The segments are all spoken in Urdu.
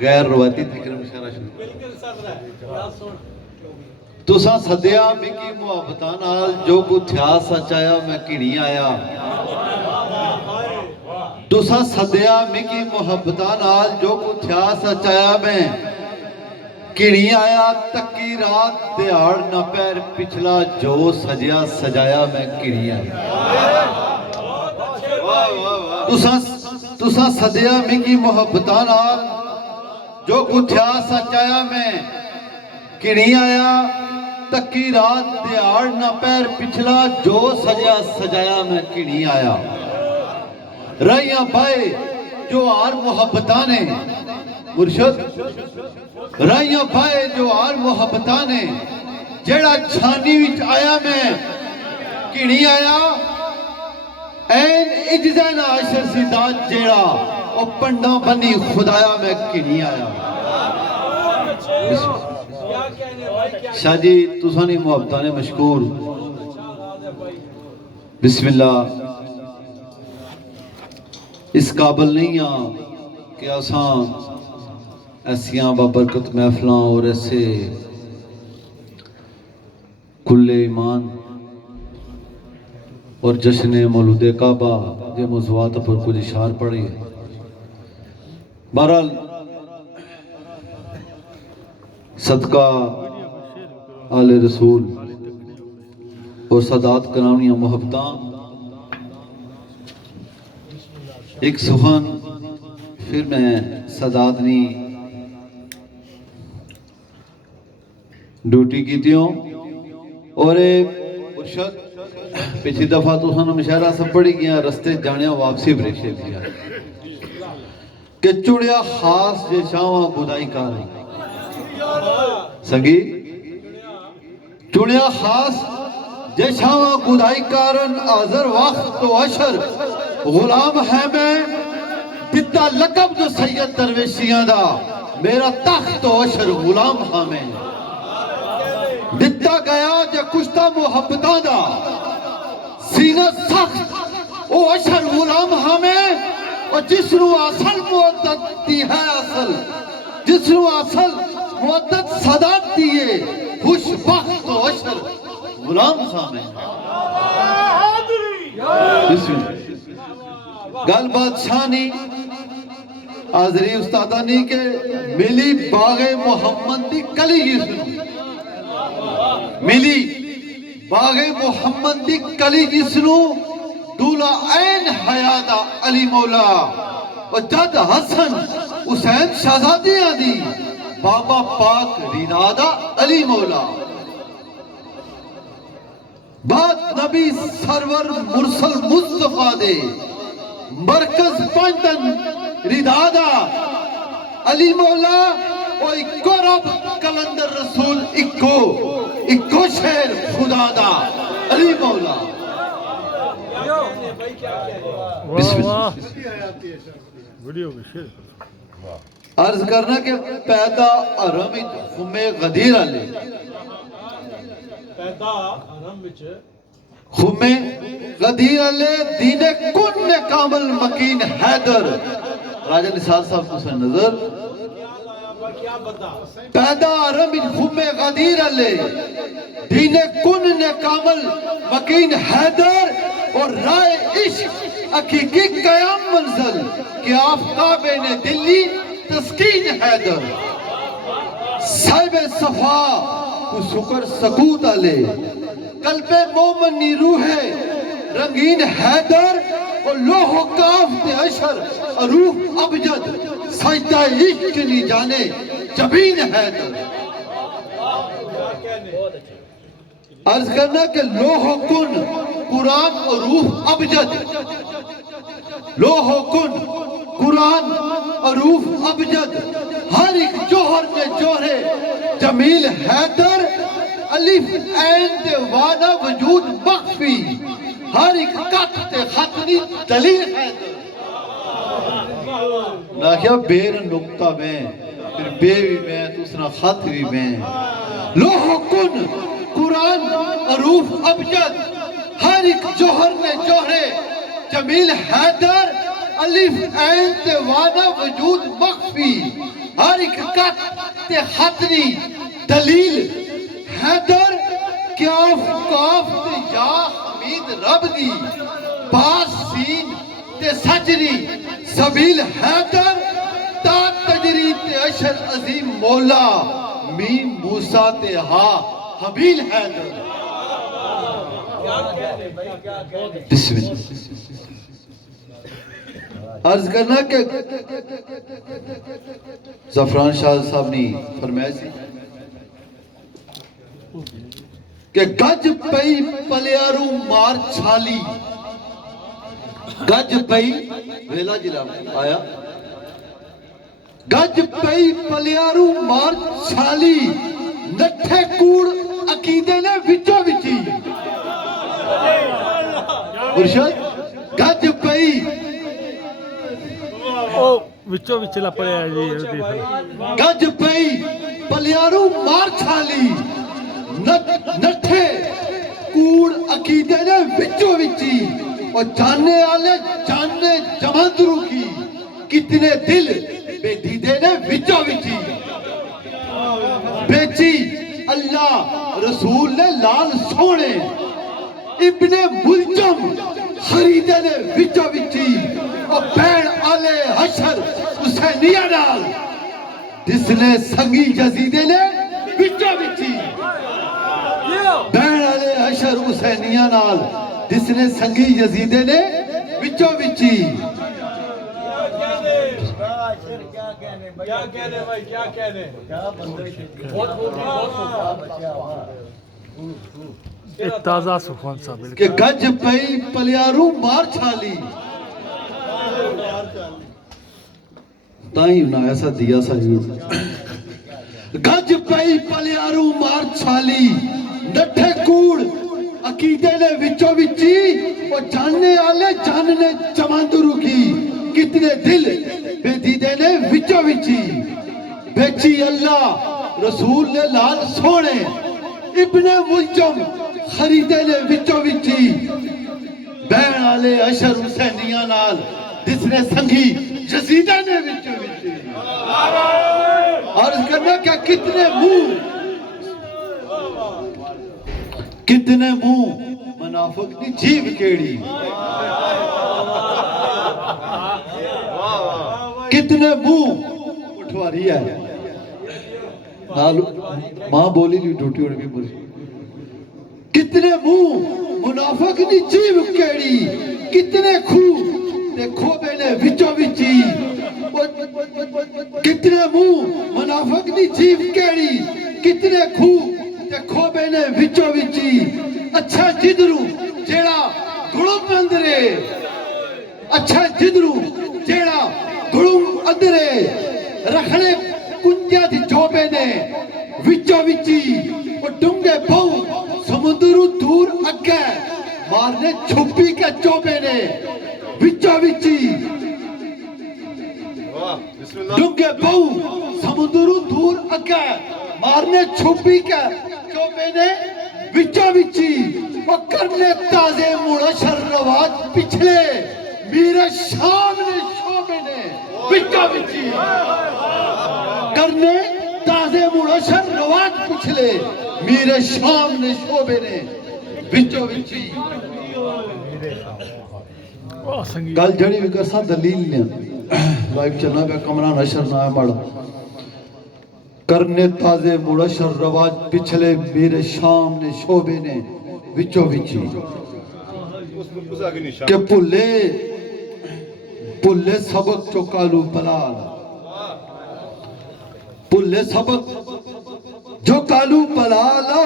غیر روایتی ذکر مشارہ شروع تساں سدیا مکی محبتاں نال جو کو تھیا سچایا میں کڑی آیا تساں سدیا مکی محبتاں نال جو کو تھیا سچایا میں کڑی آیا تکی رات دیاڑ نہ پیر پچھلا جو سجیا سجایا میں کڑی آیا تساں سدیا مکی محبتاں نال جو کو تھیا سچایا میں کڑی آیا تکی رات دیاڑ نہ پیر پچھلا جو سجیا سجایا میں کڑی آیا رائیاں بھائے جو آر محبتانے مرشد رائیاں بھائے جو آر محبتانے جیڑا چھانی وچ آیا میں کڑی آیا این اجزین عاشر سیدات جیڑا او پنڈا بنی خدایا میں کڑی آیا شاہ جی تسانی محبتانے مشکور بسم اللہ اس قابل نہیں ہاں کہ آسان ایسیاں بابرکت محفلاں اور ایسے کل ایمان اور جشن مولود کعبہ یہ موضوعات پر کچھ اشار پڑی ہے بہرحال صدقہ آل رسول اور سادات کرامنیاں محبتاں ایک سخن پھر میں سادات نی ڈیوٹی کی تیوں اور مرشد پچھلی دفعہ تو سنو مشاہرہ سب پڑی گیا رستے جانیا واپسی بریشے دیا کہ چڑیا خاص جے شاواں گدائی کاری سنگی چڑیا خاص جے شاواں گدائی کارن آذر وقت تو اشر غلام ہے میں دتا لقب جو سید درویشیاں دا میرا تخت تو اشر غلام ہاں میں دتا گیا جے کشتا محبتاں دا سینہ سخت او اشر غلام ہاں میں اور جس رو اصل معدد دی ہے اصل جس رو اصل معدد صدات دیئے خوش بخت و اشر غلام ہاں میں بسم اللہ گل بادشاہ نی حاضری استادہ نی کے ملی باغ محمد دی کلی جی سنو ملی باغ محمد دی کلی جی سنو دولا این حیادہ علی مولا و جد حسن حسین شہزادیاں دی بابا پاک رینادہ علی مولا بعد نبی سرور مرسل مصطفیٰ دے مرکز پانتن ردادہ علی مولا اور اکو رب کلندر رسول اکو شہر خدا دا علی مولا بسم اللہ عرض کرنا کہ پیدا حرم خم غدیر علی پیدا حرم وچ خم غدیر علی دین کن کامل مکین حیدر راجہ نثار صاحب کو سے نظر پیدا حرم خم غدیر علی دین کن کامل مکین حیدر اور رائے عشق حقیقی قیام منزل کہ آفتاب نے دلی تسکین حیدر صاحب صفا کو شکر سکوت علی قلب مومنی روح رنگین حیدر اور لوح و کاف تے اشر روح ابجد سجدہ عشق نہیں جانے جبین حیدر عرض کرنا کہ لوح و کن قرآن اور روح ابجد لوح و کن قرآن اور روح ابجد ہر ایک جوہر نے جوہرے جمیل حیدر الف عین تے وانا وجود مخفی ہر ایک قط تے ختنی دلیل حیدر نہ کیا بیر نکتہ میں پھر بے بھی میں دوسرا خط بھی میں لوح کن قرآن عروف ابجد ہر ایک جوہر نے جوہرے جمیل حیدر الف عین تے وانا وجود مخفی ہر ایک کت تے خط نی دلیل حیدر کیاف کاف تے یا حمید رب دی باس سین تے سجنی سبیل حیدر تا تجری تے اشر عظیم مولا میم موسیٰ تے ہا حبیل حیدر بسم اللہ عرض کرنا کہ زفران شاہ صاحب نے فرمایا سی کہ گج پئی پلیارو مار چھالی گج پئی ویلا جلا آیا گج پئی پلیارو مار چھالی نٹھے کوڑ عقیدے نے وچو وچی مرشد گج پئی وچو وچلا پڑیا جی گج پئی پلیارو مار چھالی نٹھے کوڑ عقیدے نے وچو وچی اور جاننے آلے جاننے جماندرو کی کتنے دل بے دیدے نے وچو وچی بیچی اللہ رسول نے لال سونے ابن ملجم خریدے نے وچو وچی اور بین آلے حشر حسینیہ نال جس نے سنگی جزیدے نے وچو وچی بین آلے حشر حسینیہ نال جس نے سنگی جزیدے نے وچو وچی کیا کہنے بھائی کیا کہنے تازہ سخن صاحب کہ گج پئی پلیارو مار چھالی تائیں نہ ایسا دیا سا گج پئی پلیارو مار چھالی نٹھے کوڑ عقیدے نے وچو وچی اور جاننے آلے جاننے جماندرو کی کتنے دل بے دیدے نے وچو وچی بیچی اللہ رسول نے لال سونے ابن ملجم خریدے نے وچو وچی بین آلے اشر حسینیہ نال جس نے سنگھی جزیدہ نے وچو وچی عرض کرنا کیا کتنے منہ منافق دی جیب کیڑی کتنے منہ اٹھواری ہے ماں بولی لی ڈھوٹی اڑ بھی مرشد کتنے منہ منافق دی جیب کیڑی کتنے کھو تے کھوبے نے وچو وچی کتنے منہ منافق دی جیب کیڑی کتنے کھو تے کھوبے نے وچو وچی اچھا جدرو جیڑا گڑوں اندرے اچھا جدرو جیڑا گڑوں اندرے رکھنے کنجا دی چوبے نے وچو وچی اور ڈنگے بھو سمندرو دور اگے مارنے چھپی کے چوبے نے وچو وچی ڈنگے بھو سمندرو دور اگے مارنے چھپی کے چوبے نے وچو وچی اور کرنے تازے مڑشر رواج پچھلے میرے شام نے شوبے نے وچو وچی کرنے تازے مڑشر رواج پچھلے میرے شام نے شوبے نے وچو وچی گل جڑی بھی کرسا دلیل نے لائف چلنا پہ کمرہ نشر نہ ہے بڑا کرنے تازے مڑشر رواج پچھلے میرے شام نے شوبے نے وچو وچی کہ پلے سبق چوکالو پلال پلے سبق جو کالو پلالا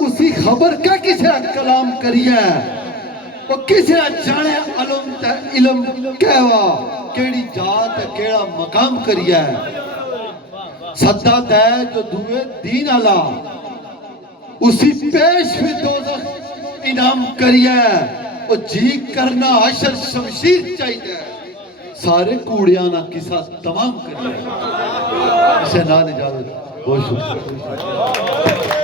اسی خبر کا کسے کلام کریے وہ کسے جانے علم کہوا کیڑی جات کیڑا مقام کریے صدہ دے جو دوئے دین اللہ اسی پیش بھی دوزخ انعام کریے اور جی کرنا عشر شمشیر چاہیے سارے کوڑیانا کسا تمام کریے اسے نہ اجازت بہت شکریہ